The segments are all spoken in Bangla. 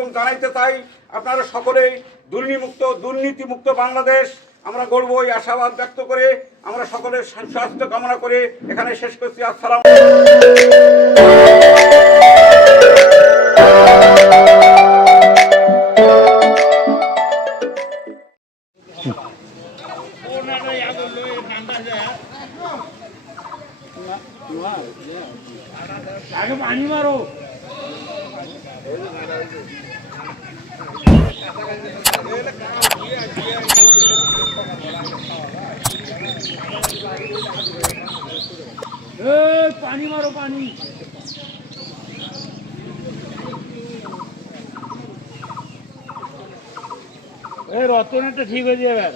এবং জানাইতে চাই আপনারা সকলেই দুর্নীতিমুক্ত বাংলাদেশ আমরা গড়ব, এই আশাবাদ ব্যক্ত করে আমরা সকলের স্বাস্থ্য কামনা করে এখানে শেষ করছি। আসসালাম। আগে পানি মারো। পানি মারো পানি। রতনটা ঠিক হয়ে যাবে।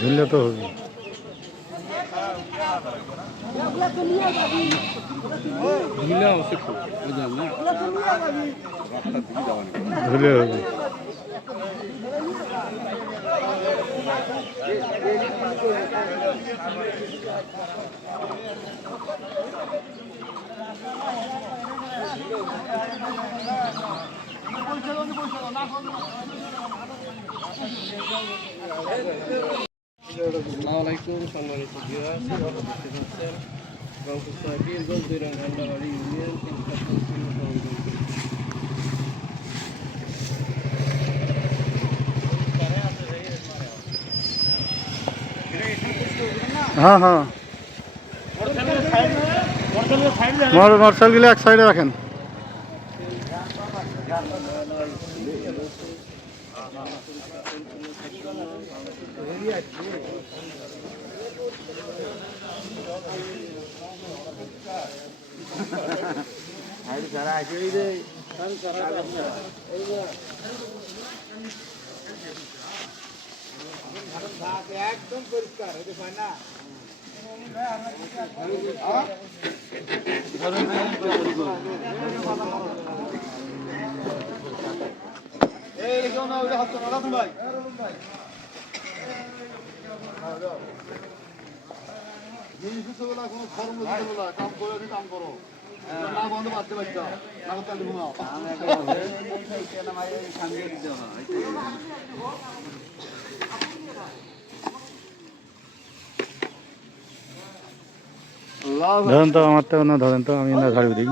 ধুলে তো হবে। ধুলে হবে। আসসালামাইকুম সম্মানিত ভিউয়ার্স, দেখতে পাচ্ছেন রংপুর বীরগঞ্জ 2 নং ভান্ডাবাড়ি ইউনিয়ন हाँ हाँ मोटरसाइकिल एक साइडे रखें। একদম পরিষ্কার হতে পারে না। কাম করো না বন্ধ বাড়তে পারছো না করতে ঘুমাও। ধরেন তো আমার তো না, ধরেন তো আমি না ঝাড়ু দিই।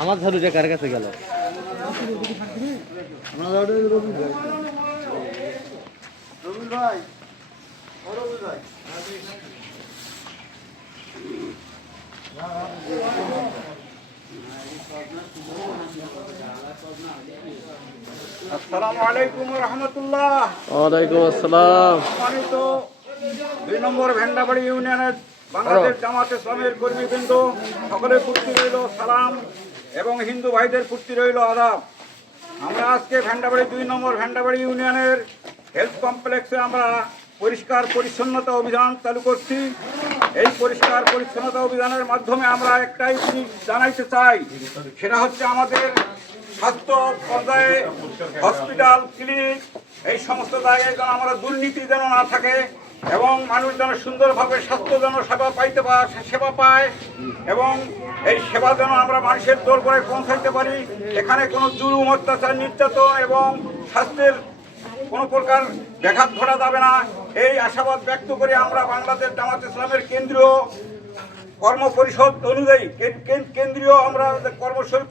আমার ঝাড়ুটা কার কাছে গেল? আসসালামু আলাইকুম ওয়া রাহমাতুল্লাহ। ওয়ালাইকুম আসসালাম। সম্মানিত 2 নম্বর ভেন্ডাবাড়ি ইউনিয়নের বাংলাদেশ জামাত ইসলামের কর্মীবৃন্দ, সকলের প্রতি রইল সালাম এবং হিন্দু ভাইদের প্রতি রইল আদাব। আমরা আজকে ভেন্ডাবাড়ি 2 নম্বর ভেন্ডাবাড়ি ইউনিয়নের হেলথ কমপ্লেক্সে আমরা পরিষ্কার পরিচ্ছন্নতা অভিযান চালু করছি। এই পরিষ্কার পরিচ্ছন্নতা অভিযানের মাধ্যমে আমরা একটাই জিনিস জানাইতে চাই, সেটা হচ্ছে আমাদের স্বাস্থ্য পর্যায়ে হসপিটাল, ক্লিনিক, এই সমস্ত জায়গায় যেন আমরা দুর্নীতি যেন না থাকে এবং মানুষ যেন সুন্দরভাবে স্বাস্থ্য যেন সেবা পায় এবং এই সেবা যেন আমরা মানুষের দরবারে পৌঁছাইতে পারি। এখানে কোনো জুলুম, অত্যাচার, নির্যাতন এবং স্বাস্থ্যের কোনো প্রকার ব্যাঘাত ঘটা যাবে না, এই আশাবাদ ব্যক্ত করে আমরা বাংলাদেশ জামাত ইসলামের কেন্দ্রীয় কর্মপরিষদ অনুযায়ী কেন্দ্রীয় আমরা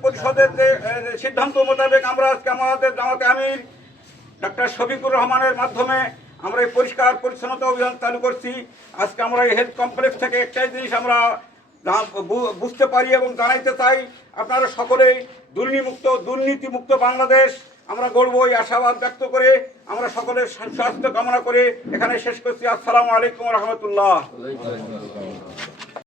পরিষদের যে সিদ্ধান্ত মোতাবেক আমরা আজকে আমাদের জামাতে আমির ডক্টর শফিকুর রহমানের মাধ্যমে আমরা এই পরিষ্কার পরিচ্ছন্নতা অভিযান চালু করছি। আজকে আমরা এই হেলথ কমপ্লেক্স থেকে একটাই জিনিস আমরা বুঝতে পারি এবং জানাইতে চাই আপনারা সকলেই দুর্নীতিমুক্ত বাংলাদেশ আমরা গড়ব এই আশাবাদ ব্যক্ত করে আমরা সকলের স্বাস্থ্য কামনা করে এখানে শেষ করছি। আসসালামু আলাইকুম রহমতুল্লাহ।